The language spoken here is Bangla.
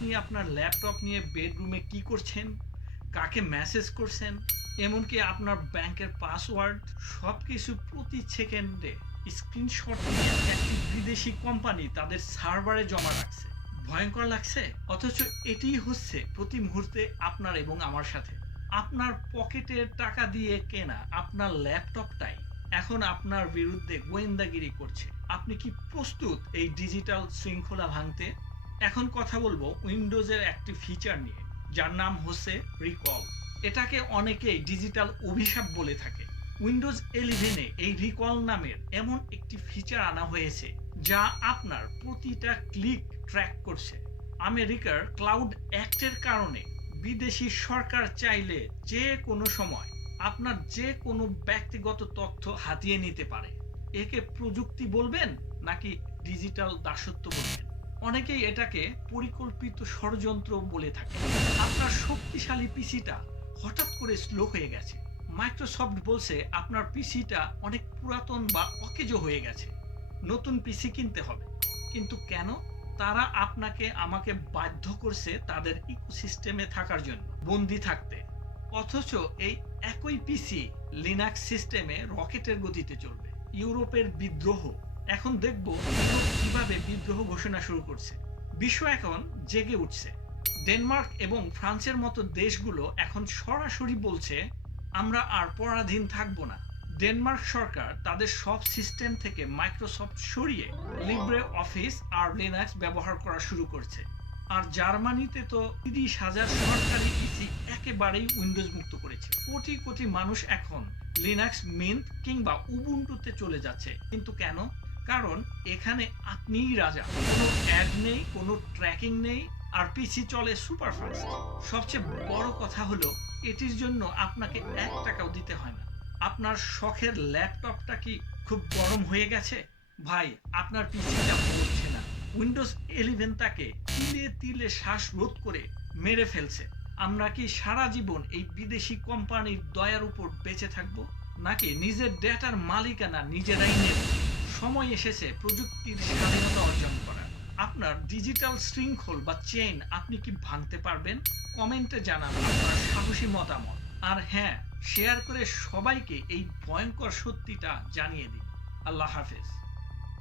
আপনি আপনার ল্যাপটপ নিয়ে বেডরুমে কি করছেন, কাকে মেসেজ করছেন, এমনকি আপনার ব্যাংকের পাসওয়ার্ড সবকিছু প্রতি সেকেন্ডে স্ক্রিনশট নিয়ে একটি বিদেশি কোম্পানি তাদের সার্ভারে জমা রাখছে। ভয়ঙ্কর লাগছে? অথচ এটিই হচ্ছে প্রতি মুহূর্তে আপনার এবং আমার সাথে। আপনার পকেটের টাকা দিয়ে কেনা আপনার ল্যাপটপটাই এখন আপনার বিরুদ্ধে গোয়েন্দাগিরি করছে। আপনি কি প্রস্তুত এই ডিজিটাল শৃঙ্খলা ভাঙতে? এখন কথা বলবো উইন্ডোজের একটি ফিচার নিয়ে, যার নাম হচ্ছে রিকল। এটাকে অনেকেই ডিজিটাল অভিশাপ বলে থাকে। উইন্ডোজ 11 এই রিকল নামের এমন একটি ফিচার আনা হয়েছে যা আপনার প্রতিটা ক্লিক ট্র্যাক করছে। আমেরিকার ক্লাউড অ্যাক্টের কারণে বিদেশি সরকার চাইলে যে কোনো সময় আপনার যে কোনো ব্যক্তিগত তথ্য হাতিয়ে নিতে পারে। একে প্রযুক্তি বলবেন নাকি ডিজিটাল দাসত্ব বলবেন? অনেকেই এটাকে পরিকল্পিত ষড়যন্ত্র বলে থাকে। আপনার শক্তিশালী পিসিটা হঠাৎ করে স্লো হয়ে গেছে। মাইক্রোসফট বলছে আপনার পিসিটা অনেক পুরাতন বা অকেজো হয়ে গেছে, নতুন পিসি কিনতে হবে। কিন্তু কেন? তারা আপনাকে আমাকে বাধ্য করছে তাদের ইকোসিস্টেমে থাকার জন্য, বন্দি থাকতে। অথচ এই একই পিসি লিনাক্স সিস্টেমে রকেটের গতিতে চলবে। ইউরোপের বিদ্রোহ, এখন দেখব ইউরোপ কিভাবে বিদ্রোহ ঘোষণা শুরু করছে। বিশ্ব এখন জেগে উঠছে। ডেনমার্ক এবং ফ্রান্সের মতো দেশগুলো এখন সরাসরি বলছে আমরা আর পরাধীন থাকবো না। ডেনমার্ক সরকার তাদের সব সিস্টেম থেকে মাইক্রোসফট সরিয়ে লিব্রে অফিস আর লিনাক্স ব্যবহার করা শুরু করছে। আর জার্মানিতে তো 30,000 সরকারি পিসি একেবারেই উইন্ডোজ মুক্ত করেছে। কোটি কোটি মানুষ এখন লিনাক্স মিন্ট কিংবা উবুন্টুতে চলে যাচ্ছে। কিন্তু কেন? কারণ এখানে আপনিই রাজা। কোনো অ্যাড নেই, কোনো ট্র্যাকিং নেই, আর পিসি চলে সুপারফাস্ট। সবচেয়ে বড় কথা হলো এটির জন্য আপনাকে 1 টাকাও দিতে হয় না। আপনার শখের ল্যাপটপটা কি খুব গরম হয়ে গেছে? ভাই, আপনার পিসিটা পড়ছে না। উইন্ডোজ 11 তাকে তিলে তিলে শ্বাসরোধ করে মেরে ফেলছে। আমরা কি সারা জীবন এই বিদেশি কোম্পানির দয়ার উপর বেঁচে থাকবো, নাকি নিজের ডেটার মালিকানা নিজেরাই নেব? সময় এসেছে প্রযুক্তির স্বাধীনতা অর্জন করার। আপনার ডিজিটাল শৃঙ্খল বা চেইন আপনি কি ভাঙতে পারবেন? কমেন্টে জানান আপনার সাহসী মতামত। আর হ্যাঁ, শেয়ার করে সবাইকে এই ভয়ঙ্কর সত্যিটা জানিয়ে দিন। আল্লাহ হাফেজ।